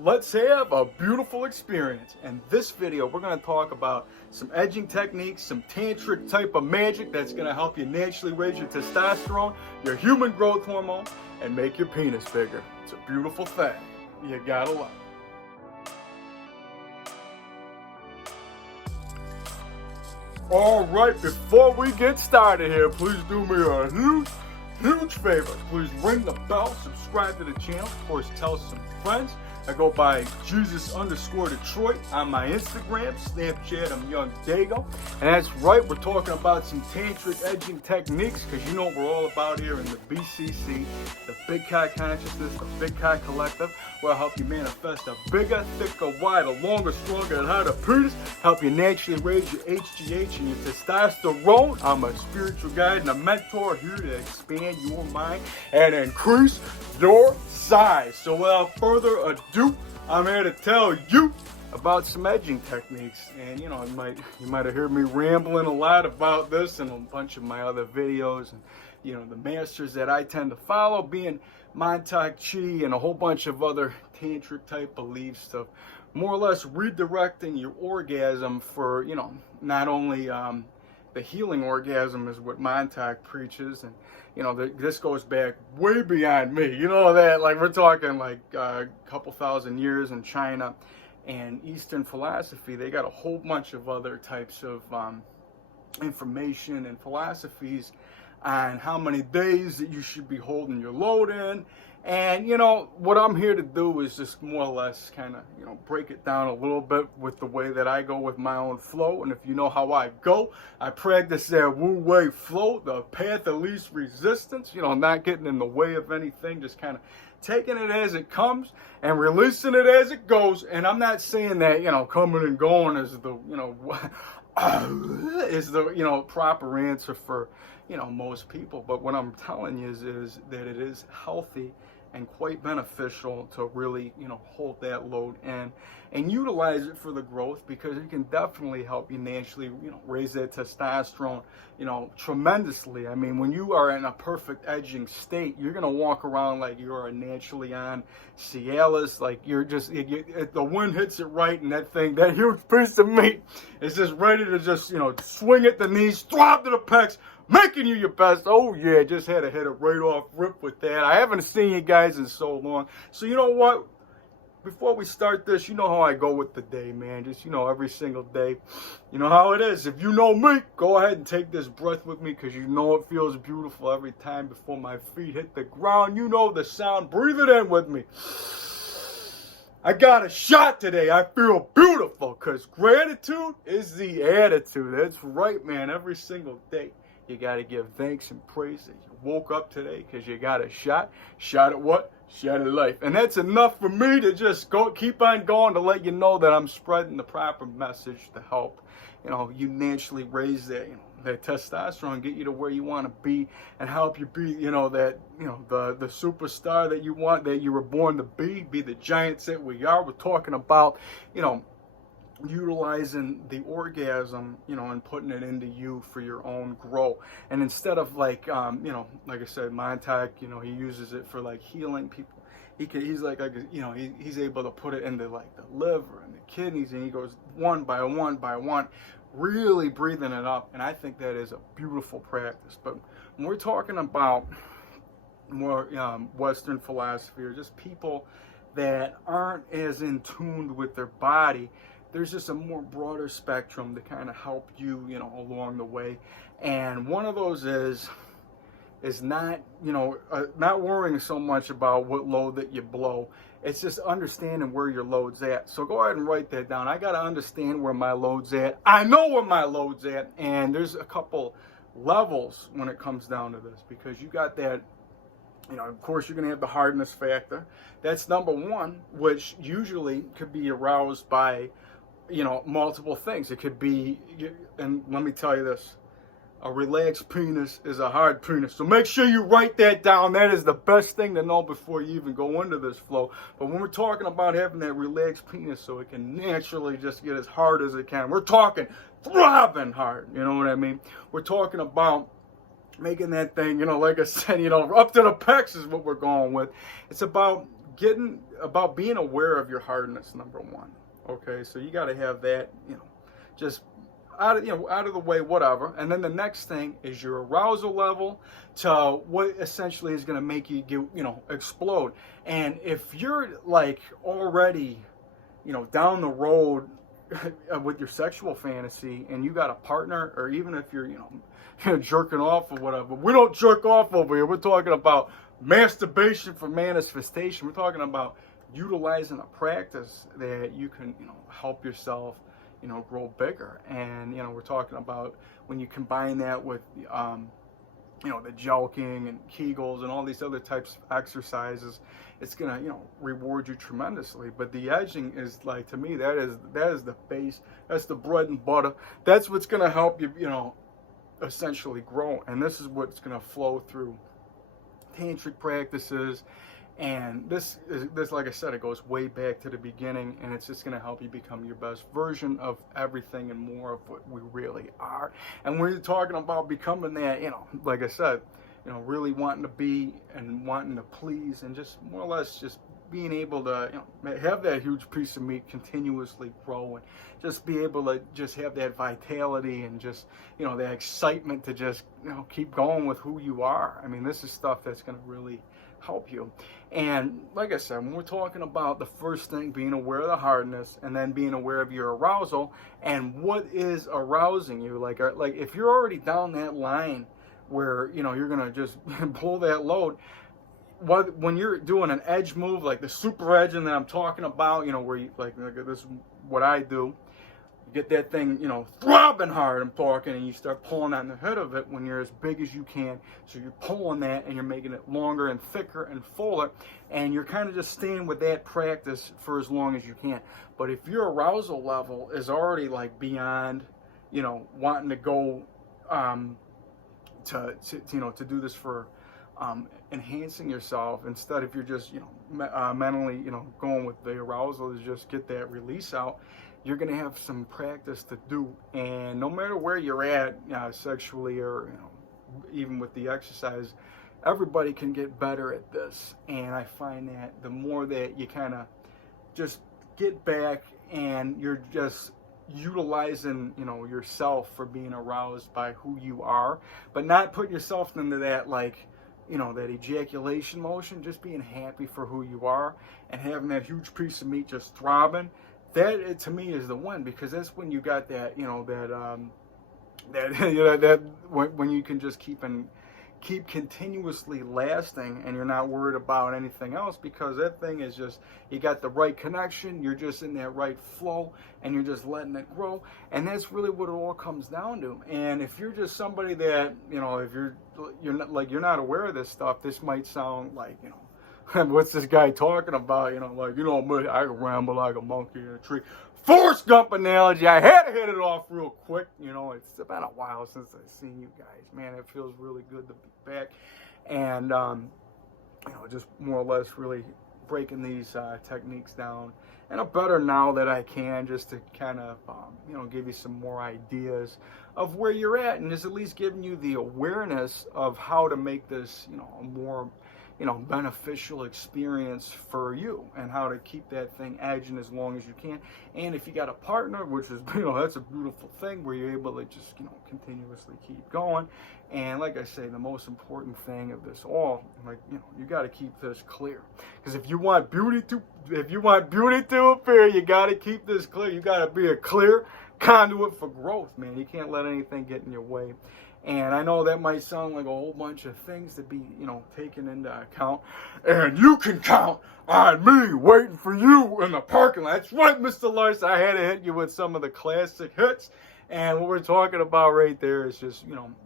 let's have a beautiful experience. In this video, we're going to talk about some edging techniques, some tantric type of magic that's going to help you naturally raise your testosterone, your human growth hormone, and make your penis bigger. It's a beautiful thing. You gotta love it. All right, before we get started here, please do me a huge favor. Please ring the bell, subscribe to the channel, of course, tell some friends. I go by Jesus_Detroit on my Instagram, Snapchat, I'm YOUNGDAYGO. And that's right, we're talking about some tantric edging techniques, because you know what we're all about here in the BCC, the Big Cock Consciousness, the Big Cock Collective, where I help you manifest a bigger, thicker, wider, longer, stronger, and harder penis, help you naturally raise your HGH and your testosterone. I'm a spiritual guide and a mentor here to expand your mind and increase your size. So without further ado, I'm here to tell you about some edging techniques. And you know, you might have heard me rambling a lot about this in a bunch of my other videos, and you know, the masters that I tend to follow being Mantak Chi and a whole bunch of other tantric type beliefs of more or less redirecting your orgasm for, you know, not only the healing orgasm is what Mantak preaches, and you know, this goes back way beyond me. You know that, like, we're talking like a couple thousand years in China and Eastern philosophy. They got a whole bunch of other types of information and philosophies on how many days that you should be holding your load in. And you know, what I'm here to do is just more or less kind of, you know, break it down a little bit with the way that I go with my own flow. And if you know how I go, I practice that Wu-Wei flow, the path of least resistance, you know, not getting in the way of anything, just kind of taking it as it comes and releasing it as it goes. And I'm not saying that, you know, coming and going is the, you know, is the, you know, proper answer for, you know, most people. But what I'm telling you is that it is healthy and quite beneficial to really, you know, hold that load and utilize it for the growth, because it can definitely help you naturally, you know, raise that testosterone, you know, tremendously. I mean, when you are in a perfect edging state, you're gonna walk around like you are naturally on Cialis, like you're just, the wind hits it right, and that thing, that huge piece of meat is just ready to just, you know, swing at the knees, drop to the pecs, making you your best. Oh yeah, just had to hit it right off rip with that. I haven't seen you guys in so long. So you know what? Before we start this, you know how I go with the day, man. Just, you know, every single day. You know how it is. If you know me, go ahead and take this breath with me, because you know it feels beautiful every time before my feet hit the ground. You know the sound. Breathe it in with me. I got a shot today. I feel beautiful, because gratitude is the attitude. That's right, man. Every single day, you got to give thanks and praise that you woke up today, because you got a shot. Shot at what? Shot at life. And that's enough for me to just go, keep on going, to let you know that I'm spreading the proper message to help, you know, you naturally raise that, you know, that testosterone, get you to where you want to be, and help you be, you know, that, you know, the superstar that you want, that you were born to be the giants that we are. We're talking about, you know, utilizing the orgasm, you know, and putting it into you for your own growth. And instead of like, you know, like I said, Mantak, you know, he uses it for like healing people. He's like, you know, he's able to put it into like the liver and the kidneys, and he goes one by one by one, really breathing it up. And I think that is a beautiful practice. But when we're talking about more Western philosophy, or just people that aren't as in tune with their body, there's just a more broader spectrum to kind of help you, you know, along the way. And one of those is not, you know, not worrying so much about what load that you blow. It's just understanding where your load's at. So go ahead and write that down. I got to understand where my load's at. I know where my load's at. And there's a couple levels when it comes down to this, because you got that, you know, of course, you're going to have the hardness factor. That's number one, which usually could be aroused by, you know, multiple things. It could be, and let me tell you this, a relaxed penis is a hard penis. So make sure you write that down. That is the best thing to know before you even go into this flow. But when we're talking about having that relaxed penis so it can naturally just get as hard as it can, we're talking throbbing hard. You know what I mean? We're talking about making that thing, you know, like I said, you know, up to the pecs is what we're going with. It's about being aware of your hardness, number one. Okay, so you got to have that, just out of the way, whatever. And then the next thing is your arousal level to what essentially is going to make you explode. And if you're like already, down the road with your sexual fantasy, and you got a partner, or even if you're, jerking off or whatever. We don't jerk off over here. We're talking about masturbation for manifestation. We're talking about utilizing a practice that you can, help yourself, grow bigger. And, we're talking about when you combine that with, the joking and Kegels and all these other types of exercises, it's gonna, reward you tremendously. But the edging is like, to me, that is the base. That's the bread and butter. That's what's gonna help you, essentially grow. And this is what's gonna flow through tantric practices. And this, like I said, it goes way back to the beginning, and it's just going to help you become your best version of everything and more of what we really are. And when you're talking about becoming that, like I said, really wanting to be and wanting to please, and just more or less just being able to, have that huge piece of meat continuously grow, and just be able to just have that vitality and just, that excitement to just, keep going with who you are. I mean, this is stuff that's going to really help you. And like I said, when we're talking about the first thing, being aware of the hardness, and then being aware of your arousal and what is arousing you, like if you're already down that line where you're gonna just pull that load, when you're doing an edge move like the super edging that I'm talking about, where you like this is what I do. Get that thing, throbbing hard, I'm talking, and you start pulling on the head of it when you're as big as you can. So you're pulling that, and you're making it longer and thicker and fuller, and you're kind of just staying with that practice for as long as you can. But if your arousal level is already like beyond, wanting to go to do this for enhancing yourself, instead if you're just, mentally, going with the arousal to just get that release out, you're going to have some practice to do. And no matter where you're at, sexually or, even with the exercise, everybody can get better at this. And I find that the more that you kind of just get back and you're just utilizing, yourself for being aroused by who you are, but not putting yourself into that, like, that ejaculation motion, just being happy for who you are and having that huge piece of meat just throbbing. That, to me, is the one, because that's when you got that, when you can just keep continuously lasting, and you're not worried about anything else, because that thing is just, you got the right connection, you're just in that right flow, and you're just letting it grow. And that's really what it all comes down to. And if you're just somebody that, if you're not aware of this stuff, this might sound like, what's this guy talking about? I can ramble like a monkey in a tree. Forrest Gump analogy. I had to hit it off real quick. It's been a while since I've seen you guys. Man, it feels really good to be back. And, just more or less really breaking these techniques down. And I'm better now that I can, just to kind of, give you some more ideas of where you're at, and just at least giving you the awareness of how to make this, a more beneficial experience for you, and how to keep that thing edging as long as you can. And if you got a partner, which is, that's a beautiful thing, where you're able to just, continuously keep going. And like I say, the most important thing of this all, you got to keep this clear. Because if you want beauty to appear, you got to keep this clear. You got to be a clear conduit for growth, man. You can't let anything get in your way. And I know that might sound like a whole bunch of things to be, taken into account. And you can count on me waiting for you in the parking lot. That's right, Mr. Larson. I had to hit you with some of the classic hits. And what we're talking about right there is just,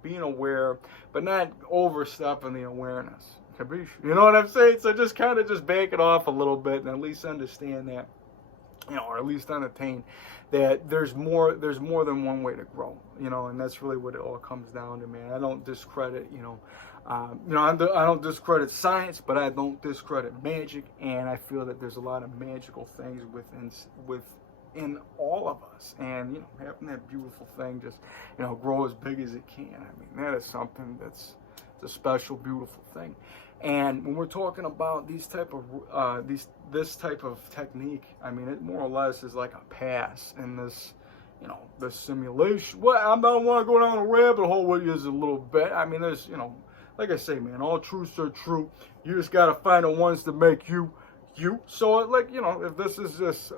being aware, but not overstepping the awareness. Capiche? You know what I'm saying? So just kind of just back it off a little bit, and at least understand that, or at least entertain that there's more than one way to grow, and that's really what it all comes down to, man. I don't discredit, I don't discredit science, but I don't discredit magic, and I feel that there's a lot of magical things within all of us, and having that beautiful thing just grow as big as it can. I mean, that is something that's It's a special, beautiful thing. And when we're talking about this type of technique, I mean, it more or less is like a pass in this, you know, the simulation. Well, I don't want to go down a rabbit hole with you a little bit. I mean, there's, you know, like I say, man, all truths are true. You just got to find the ones that make you, you. So, like, you know, if this is just,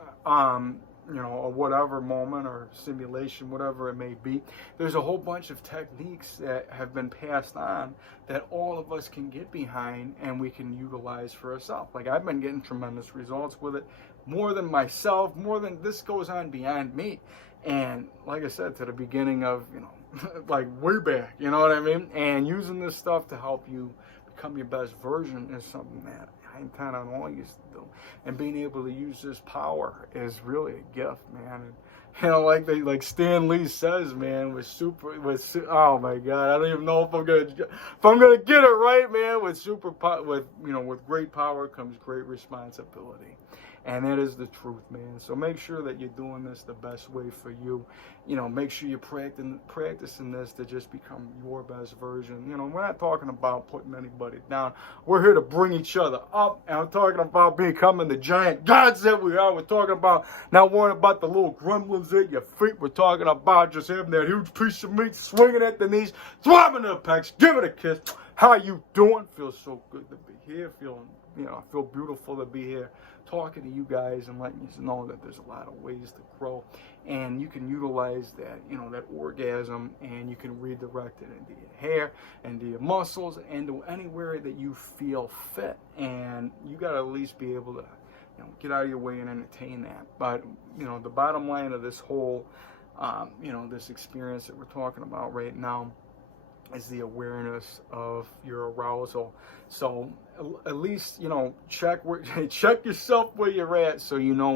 you know, a whatever moment or simulation, whatever it may be, there's a whole bunch of techniques that have been passed on that all of us can get behind and we can utilize for ourselves. Like, I've been getting tremendous results with it, more than myself, more than this goes on beyond me. And like I said, to the beginning of, you know, like way back, you know what I mean? And using this stuff to help you become your best version is something that I intend on all used to do. And being able to use this power is really a gift, man. And, you know, like Stan Lee says, man, oh my God, I don't even know if I'm gonna get it right, man. With great power comes great responsibility. And that is the truth, man. So make sure that you're doing this the best way for you. You know, make sure you're practicing this to just become your best version. You know, we're not talking about putting anybody down. We're here to bring each other up. And I'm talking about becoming the giant gods that we are. We're talking about not worrying about the little gremlins at your feet. We're talking about just having that huge piece of meat swinging at the knees, throbbing the pecs, give it a kiss. How you doing? Feels so good to be here. I feel beautiful to be here talking to you guys and letting you know that there's a lot of ways to grow, and you can utilize that, you know, that orgasm, and you can redirect it into your hair, into your muscles, and to anywhere that you feel fit. And you got to at least be able to, you know, get out of your way and entertain that. But, you know, the bottom line of this whole, you know, this experience that we're talking about right now is the awareness of your arousal. So at least, you know, check yourself where you're at, so you know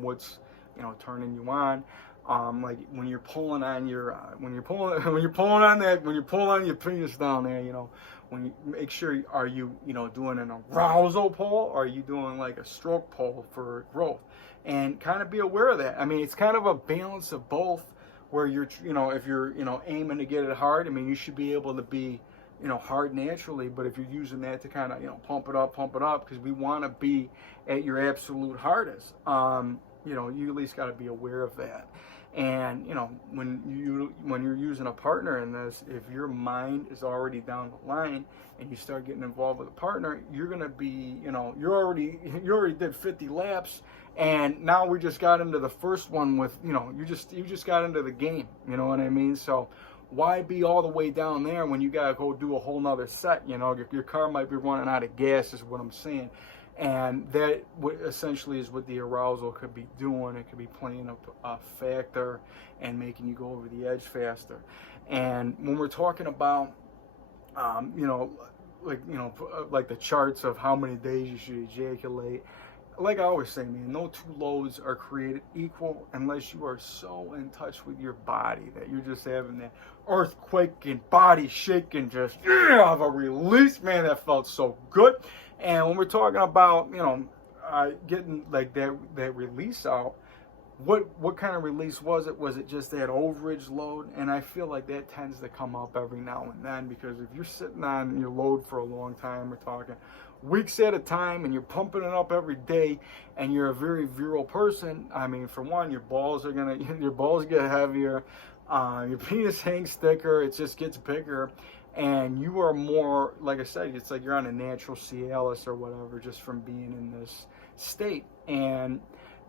what's, you know, turning you on. Like when you're pulling on your when you're pulling on your penis down there, you know, when you make sure, are you know, doing an arousal pull, or are you doing like a stroke pull for growth? And kind of be aware of that. I mean, it's kind of a balance of both, where you're, you know, if you're, you know, aiming to get it hard, I mean, you should be able to be, you know, hard naturally. But if you're using that to kind of, you know, pump it up, because we want to be at your absolute hardest, you know, you at least got to be aware of that. And, you know, when you're using a partner in this, if your mind is already down the line and you start getting involved with a partner, you're going to be, you know, you already did 50 laps, and now we just got into the first one with, you know, you just got into the game, you know what I mean? So why be all the way down there when you got to go do a whole nother set? You know, your car might be running out of gas, is what I'm saying. And that essentially is what the arousal could be doing. It could be playing a factor and making you go over the edge faster. And when we're talking about, you know, like the charts of how many days you should ejaculate, like I always say, man, no two loads are created equal unless you are so in touch with your body that you're just having that earthquake and body shaking, just of a release, man. That felt so good. And when we're talking about, you know, getting like that release out, what kind of release was it? Was it just that overage load? And I feel like that tends to come up every now and then, because if you're sitting on your load for a long time, we're talking weeks at a time, and you're pumping it up every day, and you're a very virile person, I mean, for one, your balls get heavier, your penis hangs thicker, it just gets bigger. And you are more, like I said, it's like you're on a natural Cialis or whatever, just from being in this state. And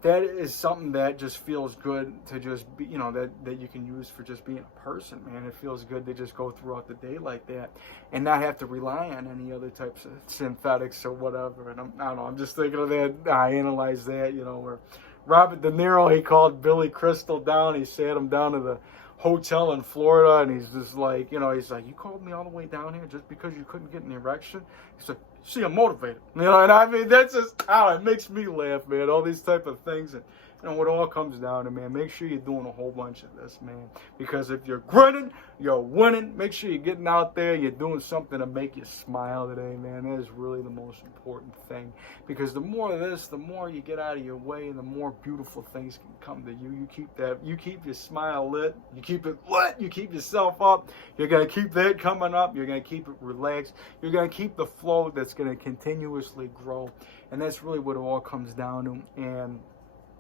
that is something that just feels good to just be, you know, that you can use for just being a person, man. It feels good to just go throughout the day like that and not have to rely on any other types of synthetics or whatever. And I don't know, I'm just thinking of that. I analyze that, you know, where Robert De Niro, he called Billy Crystal down. He sat him down to the hotel in Florida, and he's just like, you know, he's like, you called me all the way down here just because you couldn't get an erection? He's like, see I'm motivated. You know, and I mean, that's just how it makes me laugh, man. All these type of things. And you know, what it all comes down to, man, make sure you're doing a whole bunch of this, man. Because if you're grinning, you're winning. Make sure you're getting out there, you're doing something to make you smile today, man. That is really the most important thing. Because the more of this, the more you get out of your way, and the more beautiful things can come to you. You keep your smile lit, you keep it lit, you keep yourself up. You're going to keep that coming up. You're going to keep it relaxed. You're going to keep the flow that's going to continuously grow. And that's really what it all comes down to. And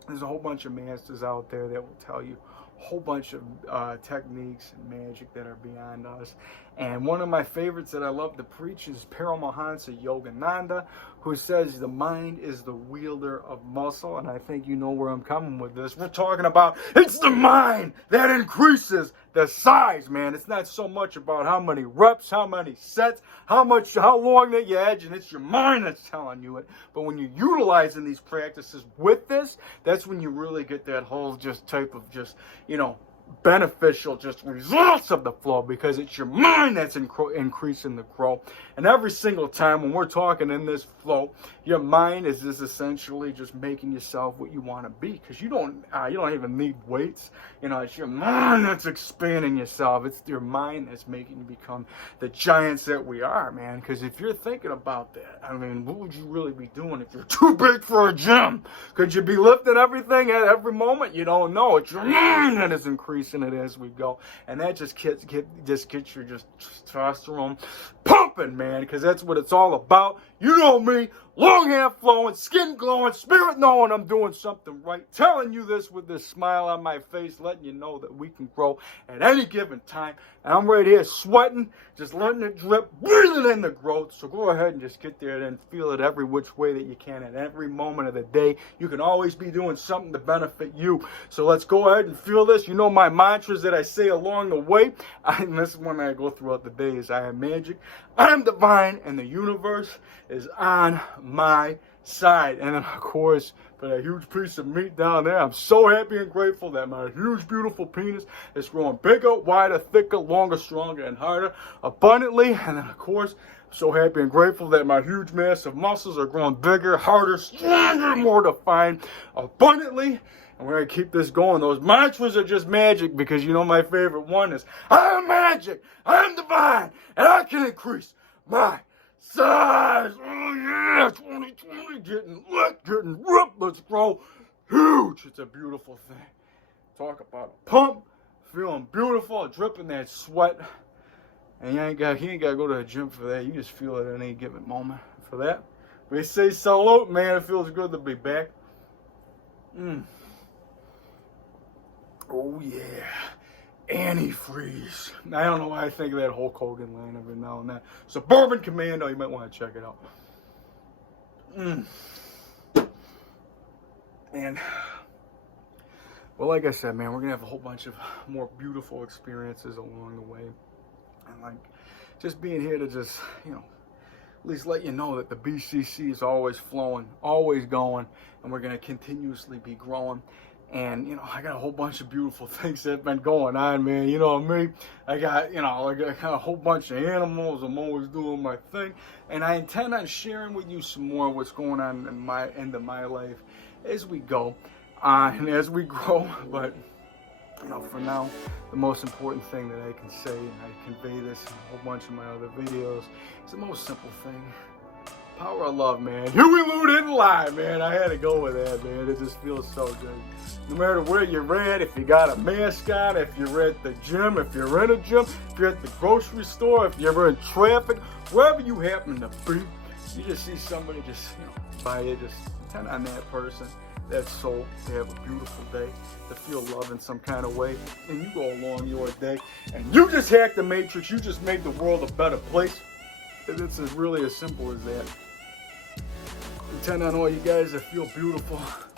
there's a whole bunch of masters out there that will tell you a whole bunch of techniques and magic that are beyond us. And one of my favorites that I love to preach is Paramahansa Yogananda, who says the mind is the wielder of muscle. And I think you know where I'm coming with this. We're talking about it's the mind that increases the size, man. It's not so much about how many reps, how many sets, how long that you edge, and it's your mind that's telling you it. But when you're utilizing these practices with this, that's when you really get that whole type of you know, beneficial results of the flow, because it's your mind that's increasing the growth. And every single time when we're talking in this flow, your mind is just essentially just making yourself what you want to be, because you don't even need weights. You know, it's your mind that's expanding yourself. It's your mind that's making you become the giants that we are, man. Because if you're thinking about that, I mean, what would you really be doing if you're too big for a gym? Could you be lifting everything at every moment? You don't know. It's your mind that is increasing it as we go, and that just gets your testosterone pumping, man, because that's what it's all about. You know me, long hair flowing, skin glowing, spirit knowing I'm doing something right, telling you this with this smile on my face, letting you know that we can grow at any given time. And I'm right here sweating, just letting it drip, breathing in the growth. So go ahead and just get there and feel it every which way that you can at every moment of the day. You can always be doing something to benefit you. So let's go ahead and feel this. You know my mantras that I say along the way. And this is one that I go throughout the day is I am magic, I am divine, and the universe is on my side. And then, of course, for that huge piece of meat down there, I'm so happy and grateful that my huge, beautiful penis is growing bigger, wider, thicker, longer, stronger, and harder, abundantly. And then, of course, I'm so happy and grateful that my huge, massive muscles are growing bigger, harder, stronger, more defined, abundantly. And we're going to keep this going. Those mantras are just magic, because you know my favorite one is, I am magic, I am divine, and I can increase my size. Oh yeah, 2020, getting lit, getting ripped. Let's grow huge. It's a beautiful thing. Talk about a pump, feeling beautiful, dripping that sweat. And you ain't got to go to the gym for that. You just feel it at any given moment. For that, we say salute, man. It feels good to be back. Oh yeah. Antifreeze. I don't know why I think of that Hulk Hogan line every now and then. Suburban Commando, you might want to check it out. And, well, like I said, man, we're going to have a whole bunch of more beautiful experiences along the way. And, like, just being here to just, you know, at least let you know that the BCC is always flowing, always going, and we're going to continuously be growing. And, you know, I got a whole bunch of beautiful things that have been going on, man. You know me. I got a whole bunch of animals. I'm always doing my thing. And I intend on sharing with you some more what's going on in my end of my life as we go and as we grow. But, you know, for now, the most important thing that I can say, and I convey this in a whole bunch of my other videos, is the most simple thing. Power of love, man. Huey Lou didn't lie, man. I had to go with that, man. It just feels so good. No matter where you're at, if you got a mask on, if you're at the gym, if you're in a gym, if you're at the grocery store, if you're in traffic, wherever you happen to be, you just see somebody just, you know, by it, just depend on that person, that soul, to have a beautiful day, to feel love in some kind of way, and you go along your day, and you just hacked the matrix, you just made the world a better place. It's as really as simple as that. Intend on all you guys that feel beautiful,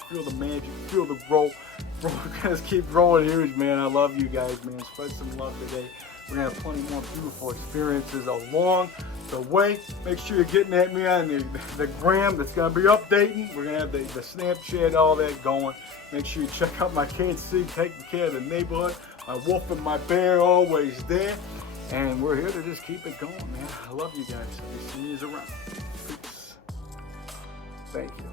feel the magic, feel the growth. Bro, guys, keep growing huge, man. I love you guys, man. Spread some love today. We're going to have plenty more beautiful experiences along the way. Make sure you're getting at me on the gram. That's going to be updating. We're going to have the Snapchat, all that going. Make sure you check out my KC, taking care of the neighborhood. My wolf and my bear always there. And we're here to just keep it going, man. I love you guys. See you around. Peace. Thank you.